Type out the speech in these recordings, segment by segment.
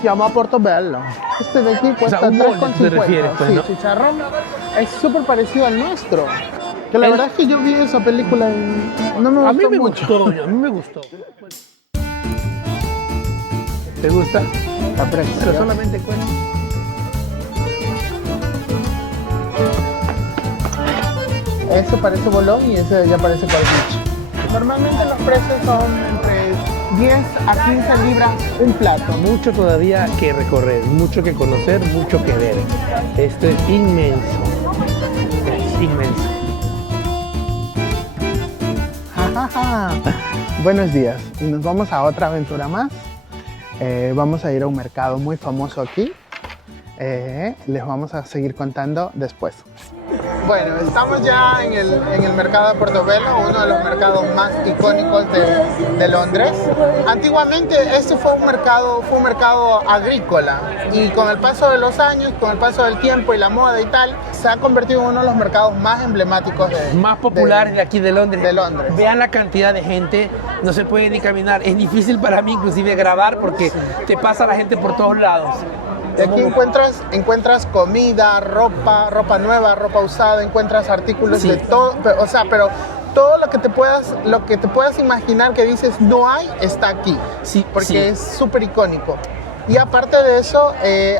Se llama Portobello. Este de aquí cuesta un molde, 3,50. ¿te refieres, pues, sí, no? chicharrón es súper parecido al nuestro. Que la verdad es que yo vi esa película y no me gustó A mí me mucho. gustó, a mí me gustó. ¿Te gusta? La presa, Pero ¿ya? solamente cuesta. Ese parece bolón y ese ya parece carpaccio. Normalmente los precios son entre 10 a 15 libras un plato. Mucho todavía que recorrer, mucho que conocer, mucho que ver. Esto es inmenso. Es inmenso. Buenos días y nos vamos a otra aventura más. Vamos a ir a un mercado muy famoso aquí. Les vamos a seguir contando después. Bueno, estamos ya en el mercado de Portobello, uno de los mercados más icónicos de Londres. Antiguamente este fue un mercado agrícola y con el paso de los años, con el paso del tiempo y la moda y tal, se ha convertido en uno de los mercados más emblemáticos Más populares de aquí de Londres. de Londres. Vean la cantidad de gente, no se puede ni caminar. Es difícil para mí inclusive grabar porque te pasa la gente por todos lados. Y aquí encuentras comida, ropa nueva, ropa usada, encuentras artículos Sí. de todo, pero todo lo que te puedas imaginar que dices no hay, está aquí. Sí, Porque sí. es súper icónico. Y aparte de eso,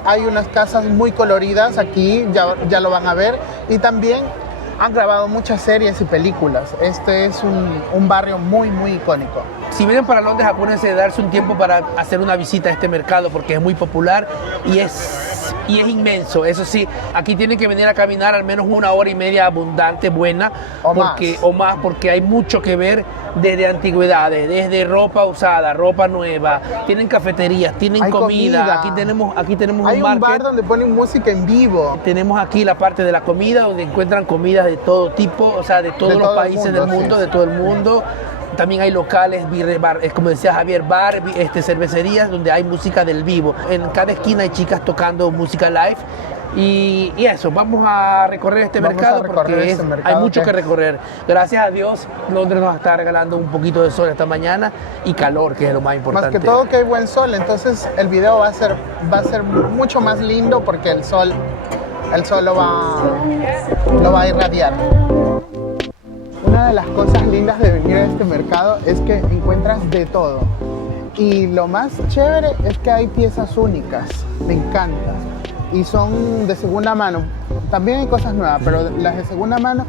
hay unas casas muy coloridas aquí, ya lo van a ver, y también han grabado muchas series y películas. Este es un barrio muy, muy icónico. Si vienen para Londres, apúrense de darse un tiempo para hacer una visita a este mercado porque es muy popular y es inmenso. Eso sí, aquí tienen que venir a caminar al menos 1 hora y media abundante, buena, o más, porque hay mucho que ver desde antigüedades, desde ropa usada, ropa nueva, tienen cafeterías, tienen Hay comida. Aquí tenemos Hay un un bar market. donde ponen música en vivo. Tenemos aquí la parte de la comida donde encuentran comidas de todo tipo, o sea, de todos De los todo el países mundo, del mundo, sí. de todo el mundo. También hay locales, bar, como decía Javier, cervecerías donde hay música del vivo. En cada esquina hay chicas tocando música live. Y eso, vamos a recorrer este mercado porque hay mucho que recorrer. Gracias a Dios, Londres nos está regalando un poquito de sol esta mañana y calor, que es lo más importante. Más que todo que hay buen sol, entonces el video va a ser mucho más lindo porque el sol lo va a irradiar. Una de las cosas lindas de venir a este mercado es que encuentras de todo. Y lo más chévere es que hay piezas únicas, me encanta. Y son de segunda mano. También hay cosas nuevas, pero las de segunda mano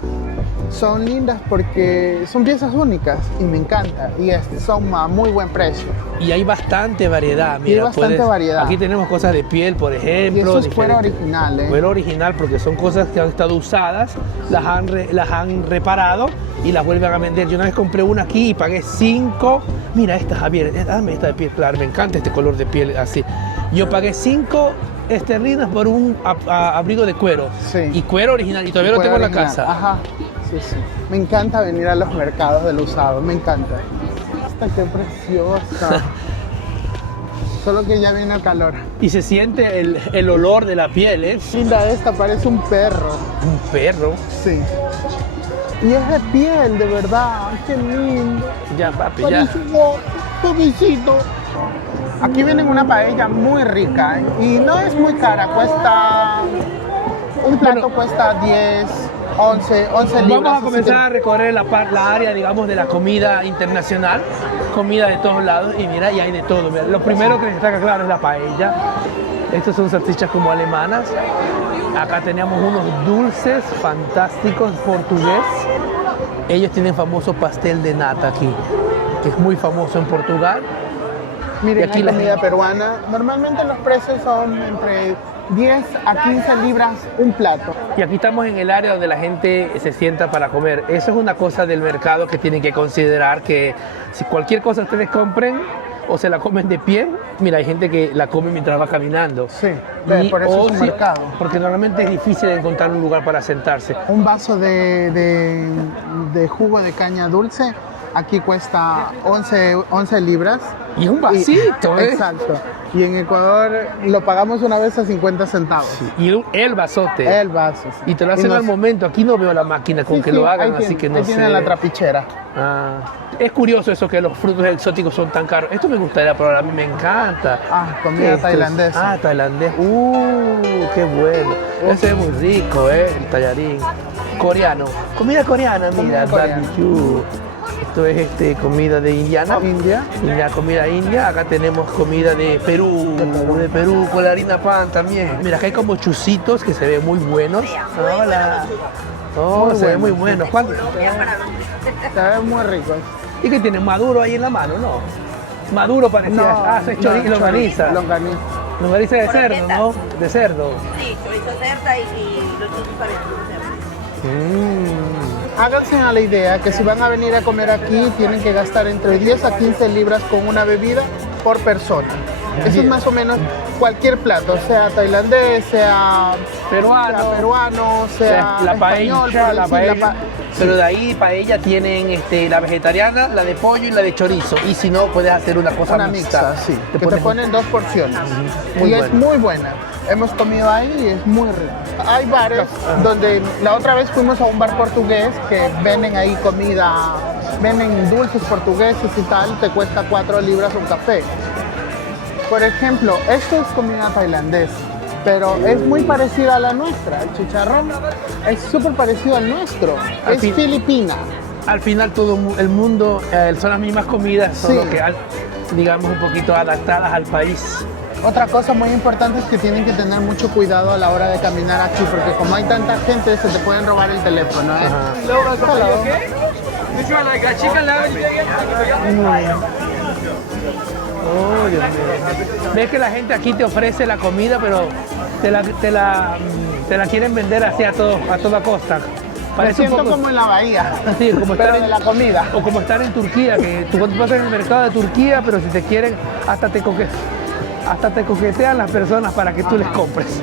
son lindas porque son piezas únicas y me encanta. Y son a muy buen precio. Y hay bastante variedad, mira. Y hay bastante variedad. Aquí tenemos cosas de piel, por ejemplo. Y eso es cuero original, ¿eh? Cuero original porque son cosas que han estado usadas, las han reparado y las vuelven a vender. Yo una vez compré una aquí y pagué 5. Mira esta, Javier, dame esta de piel, claro, me encanta este color de piel así. Yo pagué 5 esterlinas por un abrigo de cuero. Sí. Y cuero original, y todavía lo tengo en la casa. Ajá, sí, sí. Me encanta venir a los mercados del usado, me encanta. Esta qué preciosa. Solo que ya viene el calor. Y se siente el olor de la piel, ¿eh? Linda esta, parece un perro. Un perro. Sí. Y es de piel, de verdad. Qué lindo. Ya, papi, ya. Parece un pobrecito. Aquí vienen una paella muy rica, ¿eh? Y no es muy cara, un plato cuesta 10, 11 libras. Vamos a comenzar a recorrer la área, digamos, de la comida internacional, comida de todos lados, y mira, y hay de todo. Mira, lo primero que destaca claro es la paella. Estas son salchichas como alemanas. Acá teníamos unos dulces fantásticos portugués. Ellos tienen famoso pastel de nata aquí, que es muy famoso en Portugal. Miren, Y aquí la la comida peruana. Normalmente los precios son entre 10 a 15 libras un plato. Y aquí estamos en el área donde la gente se sienta para comer. Eso es una cosa del mercado que tienen que considerar, que si cualquier cosa ustedes compren o se la comen de pie, mira, hay gente que la come mientras va caminando. Sí, por eso es un mercado. Porque normalmente es difícil encontrar un lugar para sentarse. Un vaso de jugo de caña dulce aquí cuesta 11 libras. Y es un vasito, ¿eh? Exacto. Y en Ecuador lo pagamos una vez a 50 centavos. Sí, y el vasote. El vaso. Sí. Y te lo hacen al momento. Aquí no veo la máquina con que lo hagan, ahí así que no ahí sé. tienen la trapichera. Ah, es curioso eso que los frutos exóticos son tan caros. Esto me gustaría probar, a mí me encanta. Comida tailandesa. Tailandés. Qué bueno. Ese es muy rico, el tallarín. Coreano. Comida coreana, mira, barbecue. Esto es comida de indiana. India. Comida india. Acá tenemos comida de Perú. De Perú con la harina pan también. Mira, acá hay como chuzitos que se ven muy buenos. Hola. Se ven muy buenos. ¿Cuánto? Se ven muy ricos. ¿Y qué tienen? Maduro ahí en la mano, ¿no? Maduro parecía. Es chorizo, longaniza. Longaniza de cerdo, ¿no? De cerdo. Sí, chorizo cerda y los chorizo parecidos cerdo. Háganse a la idea que si van a venir a comer aquí, tienen que gastar entre 10 a 15 libras con una bebida por persona. Eso es más o menos cualquier plato, sea tailandés, sea peruano, sea la español, paella, la sí, paella. Pero de ahí paella tienen la vegetariana, la de pollo y la de chorizo. Y si no, puedes hacer una cosa una mixta, sí. Te ponen 2 porciones. Muy y bueno. es muy buena. Hemos comido ahí y es muy rico. Hay bares donde la otra vez fuimos a un bar portugués que venden ahí comida, venden dulces portugueses y tal, te cuesta 4 libras un café. Por ejemplo, esto es comida tailandesa, pero es muy parecida a la nuestra. El chicharrón es súper parecido al nuestro. Es filipina. Al final todo el mundo son las mismas comidas, solo que digamos un poquito adaptadas al país. Otra cosa muy importante es que tienen que tener mucho cuidado a la hora de caminar aquí, porque como hay tanta gente, se te pueden robar el teléfono, ¿eh? Oh, Dios mío. Ves que la gente aquí te ofrece la comida, pero te la quieren vender así a toda costa. Me siento como en la bahía, sí, como pero estar de la comida. O como estar en Turquía, que tú vas en el mercado de Turquía, pero si te quieren, hasta te coquetean las personas para que tú les compres.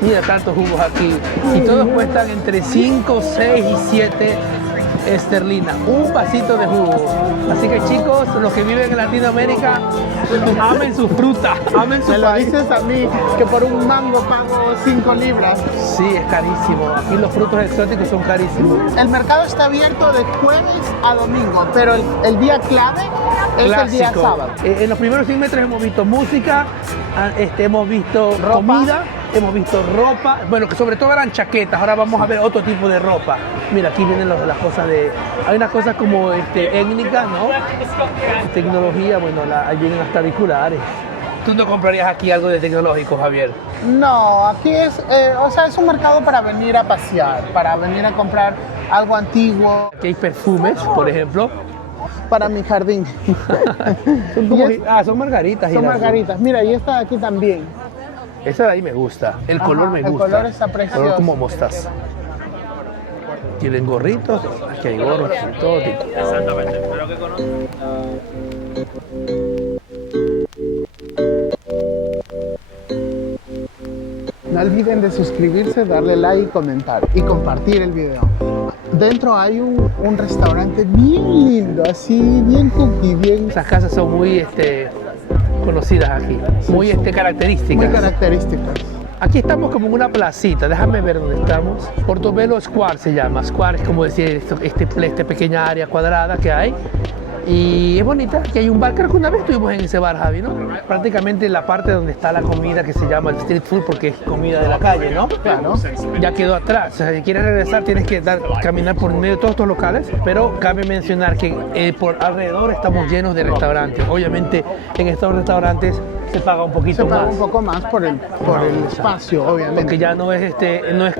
Mira tantos jugos aquí. Y todos cuestan entre 5, 6 y 7 esterlinas. Un vasito de jugo. Así que chicos, los que viven en Latinoamérica, amen su fruta, amen su Me lo país. dices a mí, que por un mango pago 5 libras. Sí, es carísimo. Aquí los frutos exóticos son carísimos. El mercado está abierto de jueves a domingo, pero el día clave es el día sábado. En los primeros 100 metros hemos visto música, hemos visto comida, hemos visto ropa, bueno, que sobre todo eran chaquetas, ahora vamos a ver otro tipo de ropa. Mira, aquí vienen las cosas hay unas cosas como étnicas, ¿no? Tecnología, bueno, ahí vienen hasta auriculares. ¿Tú no comprarías aquí algo de tecnológico, Javier? No, aquí es un mercado para venir a pasear, para venir a comprar algo antiguo. Aquí hay perfumes, por ejemplo. Para mi jardín. Son margaritas. Son margaritas. Mira, y esta de aquí también. Esa de ahí me gusta. El color me gusta. El color está precioso. Color como mostaza. Tienen gorritos. Aquí hay gorros de todo tipo. Exactamente. Espero que conozcas. No olviden de suscribirse, darle like, comentar y compartir el video. Dentro hay un restaurante bien lindo, así, bien cookie, bien... Esas casas son muy conocidas aquí, muy características. Muy características. Aquí estamos como en una placita, déjame ver dónde estamos. Portobello Square se llama. Square es como decir esta pequeña área cuadrada que hay. Y es bonita, aquí hay un bar, creo que una vez estuvimos en ese bar, Javi, ¿no? Prácticamente la parte donde está la comida que se llama el street food, porque es comida de la calle, ¿no? Claro. Ya quedó atrás, o sea, si quieres regresar tienes que caminar por medio de todos estos locales, pero cabe mencionar que por alrededor estamos llenos de restaurantes. Obviamente en estos restaurantes se paga un poquito más. Se paga un poco más por el espacio, obviamente. Porque ya no es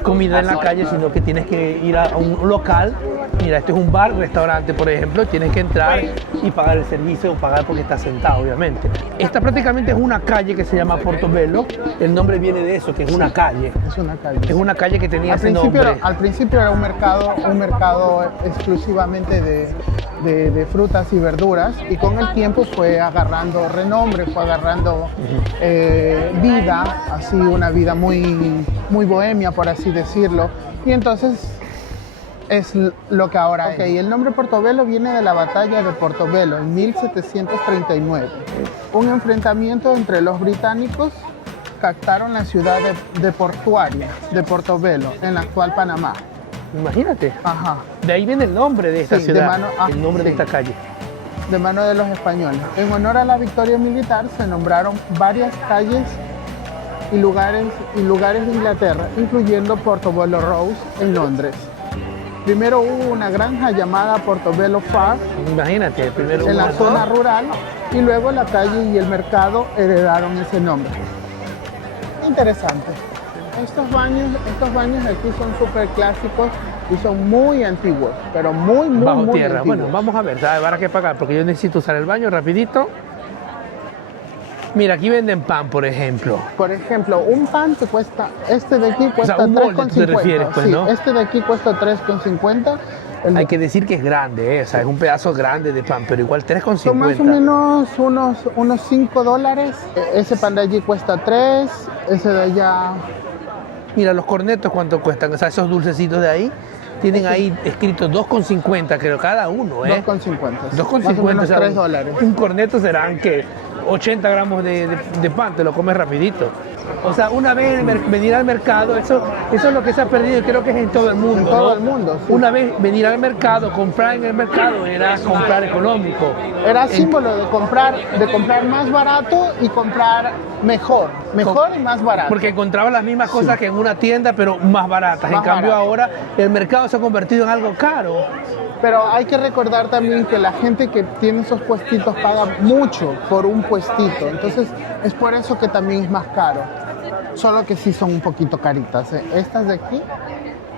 comida en la calle, sino que tienes que ir a un local. Mira, este es un bar, restaurante, por ejemplo, tienes que entrar y pagar el servicio o pagar porque estás sentado, obviamente. Esta prácticamente es una calle que se llama Portobello. El nombre viene de eso, que es una calle. Es una calle. Es una calle que tenía ese nombre. Al principio era un mercado exclusivamente de frutas y verduras, y con el tiempo fue agarrando renombre, fue agarrando vida, así una vida muy, muy bohemia, por así decirlo. Y entonces es lo que ahora es. Y el nombre Portobelo viene de la batalla de Portobelo en 1739. Un enfrentamiento entre los británicos captaron la ciudad de Portuaria, de Portobelo, en la actual Panamá. Imagínate. Ajá. De ahí viene el nombre de esta Sí, de ciudad, mano- el nombre de sí. esta calle. De mano de los españoles. En honor a la victoria militar se nombraron varias calles y lugares de Inglaterra, incluyendo Portobello Road en Londres. Primero hubo una granja llamada Portobello Farm Imagínate, primero en la una- zona rural y luego la calle y el mercado heredaron ese nombre. Interesante. Estos baños aquí son súper clásicos y son muy antiguos, pero muy bajo muy tierra. antiguos. Bueno, vamos a ver, ¿sabes? Habrá que pagar porque yo necesito usar el baño rapidito. Mira, aquí venden pan, por ejemplo. Por ejemplo, un pan que cuesta, este de aquí cuesta un molde, 3,50. tú te refieres, pues, Sí, ¿no? este de aquí cuesta 3,50. El de- Hay que decir que es grande, o sea, es un pedazo grande de pan, pero igual 3,50. Son más o menos unos $5. Ese pan de allí cuesta 3, ese de allá. Mira, los cornetos, ¿cuánto cuestan? O sea, esos dulcecitos de ahí tienen ahí escritos 2,50, creo, cada uno, ¿eh? 2,50. Más o 2,50, menos o sea, $3. un corneto serán que 80 gramos de pan, te lo comes rapidito. O sea, una vez venir al mercado, eso es lo que se ha perdido y creo que es en todo el mundo. En todo ¿no? el mundo, sí. Una vez venir al mercado, comprar en el mercado era comprar económico. Era símbolo de comprar más barato y comprar mejor y más barato. Porque encontraba las mismas cosas que en una tienda, pero más baratas. Más en cambio barato. ahora el mercado se ha convertido en algo caro. Pero hay que recordar también que la gente que tiene esos puestitos paga mucho por un puestito. Entonces es por eso que también es más caro. Solo que sí son un poquito caritas. Estas de aquí,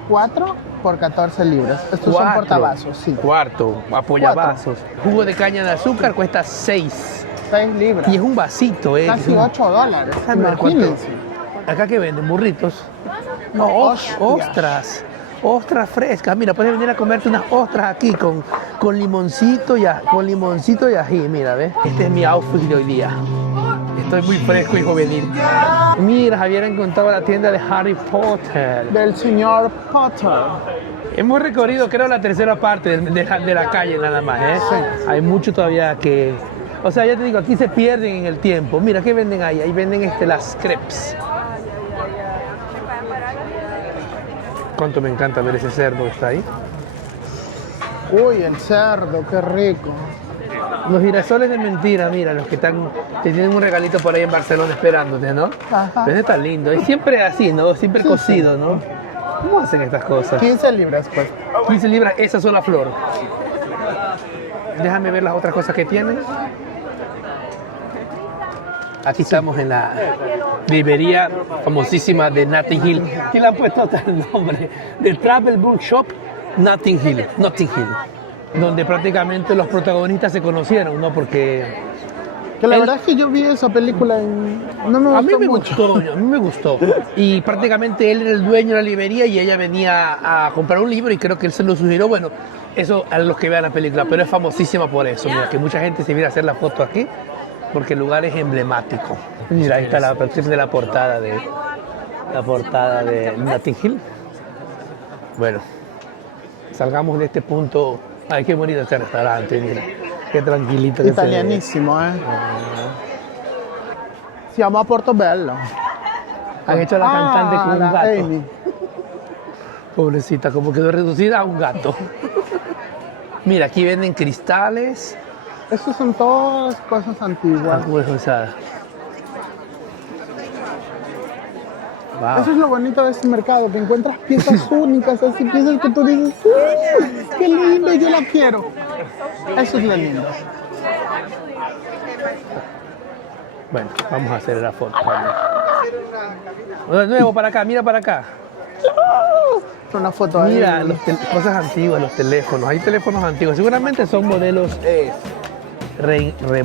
4 por 14 libras. Estos son portavasos, sí. Cuarto, apoyavasos. Jugo de caña de azúcar cuesta 6. 6 libras. Y es un vasito, ¿eh? Casi $8. Déjame ver cuánto. Imagínense. Acá que venden burritos. No, Ostras. Ostras frescas. Mira, puedes venir a comerte unas ostras aquí con limoncito y ají. Mira, ¿ves? Este es mi outfit de hoy día. Estoy muy fresco y juvenil. Mira, Javier ha encontrado la tienda de Harry Potter. Del señor Potter. Hemos recorrido, creo, la tercera parte de la calle nada más, ¿eh? Sí. Hay mucho todavía que... O sea, ya te digo, aquí se pierden en el tiempo. Mira, ¿qué venden ahí? Ahí venden las crepes. Cuánto me encanta ver ese cerdo que está ahí. Uy, el cerdo, qué rico. Los girasoles de mentira, mira, los que te tienen un regalito por ahí en Barcelona esperándote, ¿no? Ajá. Pero está lindo. Es siempre así, ¿no? Siempre Sí, cocido, ¿no? ¿Cómo hacen estas cosas? 15 libras, pues. 15 libras, esa sola flor. Déjame ver las otras cosas que tienen. Aquí estamos en la librería famosísima de Notting Hill. ¿Quién le han puesto tal nombre? The Travel Bookshop Notting Hill. Donde prácticamente los protagonistas se conocieron, ¿no? Porque Que la Él- verdad es que yo vi esa película y no me gustó a mí me mucho. gustó, a mí me gustó. Y prácticamente él era el dueño de la librería y ella venía a comprar un libro y creo que él se lo sugirió. Bueno, eso a los que vean la película, pero es famosísima por eso. Mira, que mucha gente se viene a hacer la foto aquí porque el lugar es emblemático. Mira, ahí está la versión de la portada de Notting Hill. Bueno, salgamos de este punto. Ay, qué bonito este restaurante, mira. Qué tranquilito que se ve. Italianísimo, ¿eh? Se llama Portobello. Han hecho a la cantante con un la gato. Amy. Pobrecita, como quedó reducida a un gato. Mira, aquí venden cristales. Esas son todas cosas antiguas. Wow. Eso es lo bonito de este mercado, que encuentras piezas únicas, así piezas que tú dices, ¡uy, qué lindo, yo la quiero! Eso es lo lindo. Bueno, vamos a hacer la foto. De nuevo para acá, mira para acá. Una foto ahí. Mira, cosas antiguas, los teléfonos. Hay teléfonos antiguos. Seguramente son modelos,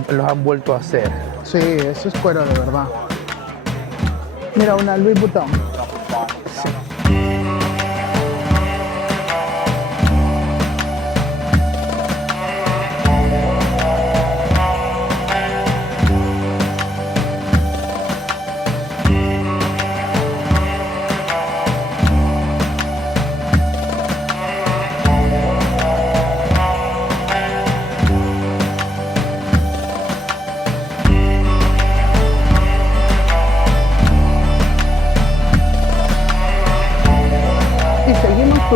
los han vuelto a hacer. Sí, eso es cuero de verdad. Mira, una Louis Vuitton.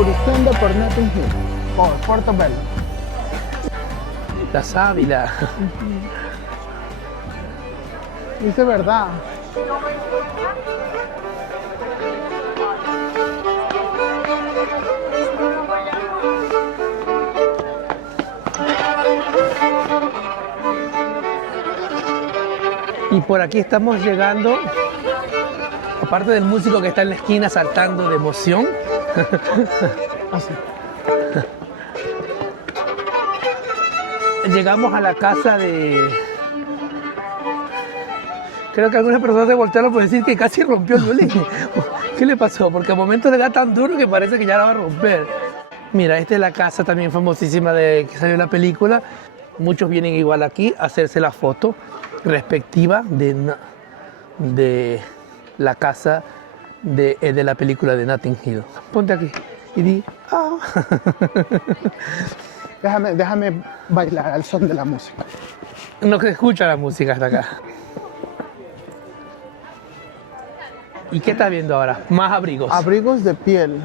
turisteando por Notting Hill, por Portobello. La sábila. Dice verdad. Y por aquí estamos llegando, aparte del músico que está en la esquina saltando de emoción. Así. Llegamos a la casa de... Creo que algunas personas se voltearon por decir que casi rompió el violín. ¿Qué le pasó? Porque a momentos le da tan duro que parece que ya la va a romper. Mira, esta es la casa también famosísima de que salió la película. Muchos vienen igual aquí a hacerse la foto respectiva de la casa de la película de Notting Hill. Ponte aquí y di... Ah. Déjame bailar al son de la música. No se escucha la música hasta acá. ¿Y qué estás viendo ahora? Más abrigos. Abrigos de piel.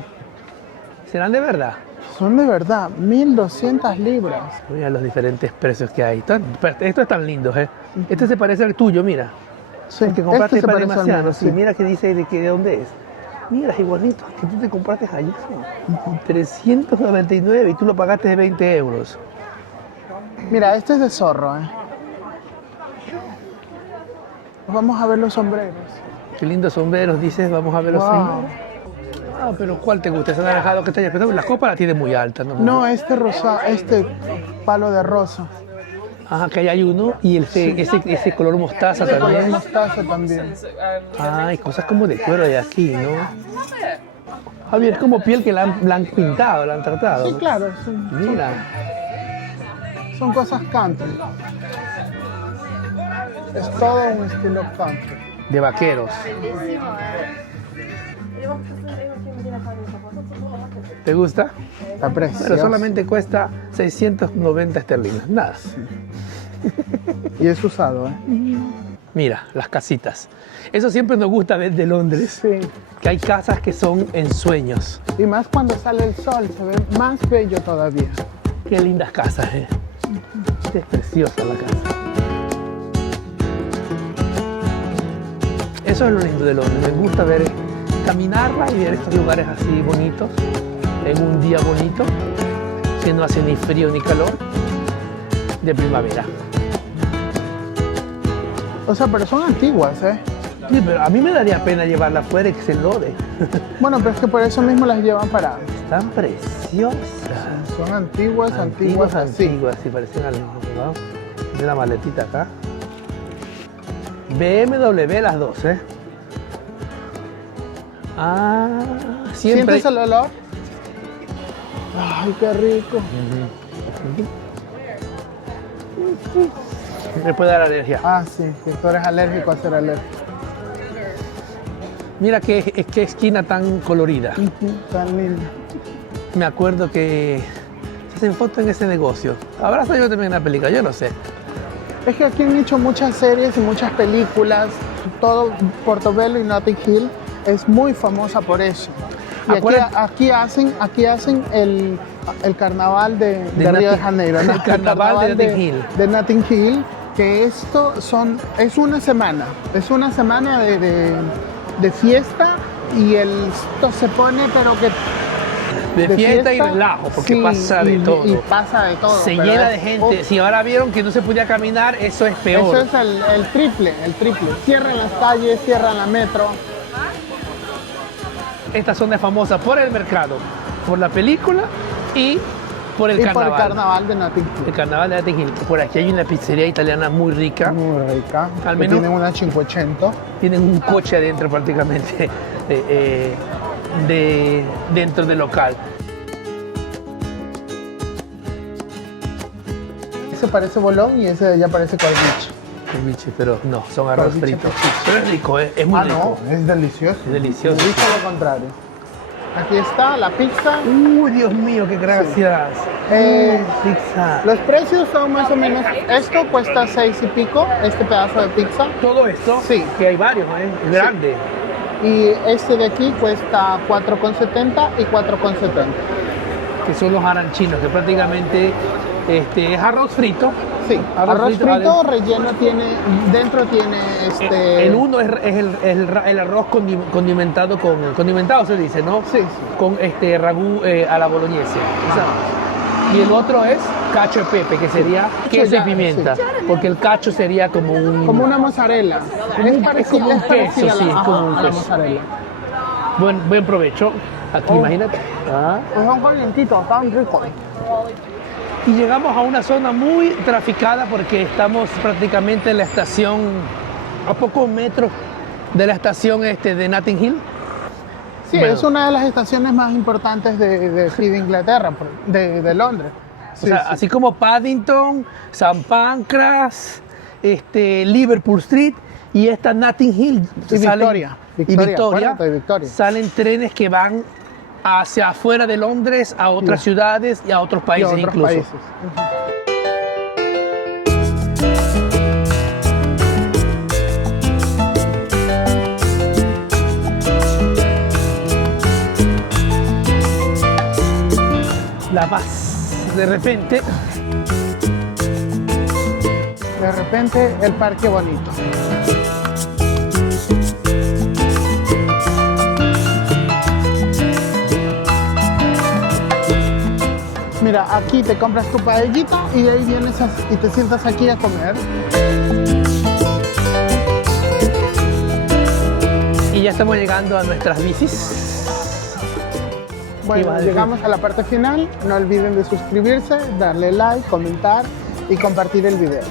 ¿Serán de verdad? Son de verdad, 1.200 libras. Mira los diferentes precios que hay. Estos están lindos, ¿eh? Este se parece al tuyo, mira. Sí, El que compraste este se para parece al demasiado. mío, Sí, sí. mira que dice de dónde es. Mira, es igualito que tú te compraste allí. 399 y tú lo pagaste de 20 euros. Mira, este es de zorro, Vamos a ver los sombreros. Qué lindos sombreros, dices. Vamos a ver los Wow. sombreros. Ah, pero ¿cuál te gusta? ¿Ese anaranjado que está allá? Pero la copa la tiene muy alta, ¿no? No, este palo de rosa. Ajá, que hay uno y ese color mostaza Color también. mostaza también. Ah, y cosas como de cuero de aquí, ¿no? Javier, es como piel que la han pintado, la han tratado. Sí, claro, Mira, son cosas country. Es todo un estilo country. de vaqueros. ¿Te gusta? Está precioso. Pero solamente cuesta 690 esterlinas, nada. Y es usado, Mira, las casitas. Eso siempre nos gusta ver de Londres, Sí. que hay casas que son ensueños. Y más cuando sale el sol, se ve más bello todavía. Qué lindas casas, ¿eh? Es preciosa la casa. Eso es lo lindo de Londres. Me gusta ver, caminarla y ver estos lugares así bonitos, en un día bonito, que no hace ni frío ni calor, de primavera. O sea, pero son antiguas, Sí, pero a mí me daría pena llevarla afuera y que se lode. Bueno, pero es que por eso mismo las llevan para... Están preciosas. Son antiguas, así. Antiguas, sí, parecen algo. ¿No? De la maletita acá. BMW las dos, ¿eh? Ah, siempre. ¿Sientes el olor? Ay, qué rico. Me puede dar alergia. Ah, sí, que tú eres alérgico a ser alérgico. Mira qué esquina tan colorida. Tan lindo. Me acuerdo que se hacen fotos en ese negocio. Habrá salido también en la película, yo no sé. Es que aquí han hecho muchas series y muchas películas. Todo Portobello y Notting Hill es muy famosa por eso. Y aquí hacen el carnaval de Río de Janeiro. ¿no? El carnaval de Notting Hill. De Notting Hill, que es una semana. Es una semana de fiesta y esto se pone, pero que... De fiesta y relajo, porque sí, pasa de todo. Y pasa de todo. Se pero llena de es- gente. Si ahora vieron que no se podía caminar, eso es peor. Eso es el triple. Cierran las calles, cierran la metro. Esta zona es famosa por el mercado, por la película y por el Y carnaval. por el carnaval de Notting Hill. El carnaval de Notting Hill. Por aquí hay una pizzería italiana muy rica. Muy rica. Al que menos- tienen una 580. Tienen un coche adentro prácticamente dentro del local. Ese parece bolón y ese de allá parece corviche. Ceviche, pero no, son arroz Ceviche frito. Pero es rico, es muy rico. no, es delicioso. Es delicioso. Dicho lo contrario. Aquí está la pizza. Dios mío, qué gracias. Pizza. Los precios son más o menos, esto cuesta 6 y pico, este pedazo de pizza. Todo esto, Sí. que hay varios, es grande. Y este de aquí cuesta 4,70 y 4,70. Que son los aranchinos, que prácticamente es arroz frito. Sí, arroz frito, adentro. relleno tiene, dentro tiene El uno es el arroz condimentado condimentado se dice, ¿no? Sí, sí. Con ragú a la boloñesa. Y el otro es cacho de pepe, que sería queso y ya, pimienta. sí. Porque el cacho sería como un... Como una mozzarella. Es como un parecida queso, sí, es como un a la queso. mozzarella. Buen provecho. Aquí, imagínate. Pues son calientitos, tan ricos. Y llegamos a una zona muy traficada porque estamos prácticamente en la estación, a pocos metros de la estación de Notting Hill. Sí, Bueno. es una de las estaciones más importantes de aquí de Inglaterra, de Londres. Sí, O sea, sí. así como Paddington, St. Pancras, Liverpool Street y esta Notting Hill. Y salen- Victoria, acuérdate de Victoria. Salen trenes que van hacia afuera de Londres, a otras Sí. ciudades y a otros Y países otros incluso. países. La Paz, de repente, De repente, el parque bonito. Mira, aquí te compras tu paellita y de ahí vienes y te sientas aquí a comer. y ya estamos llegando a nuestras bicis. Bueno, vale. llegamos a la parte final. No olviden de suscribirse, darle like, comentar y compartir el video.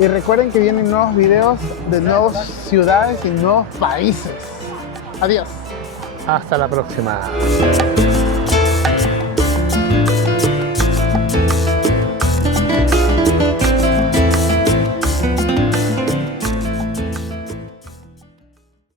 Y recuerden que vienen nuevos videos de nuevas ciudades y nuevos países. Adiós. Hasta la próxima.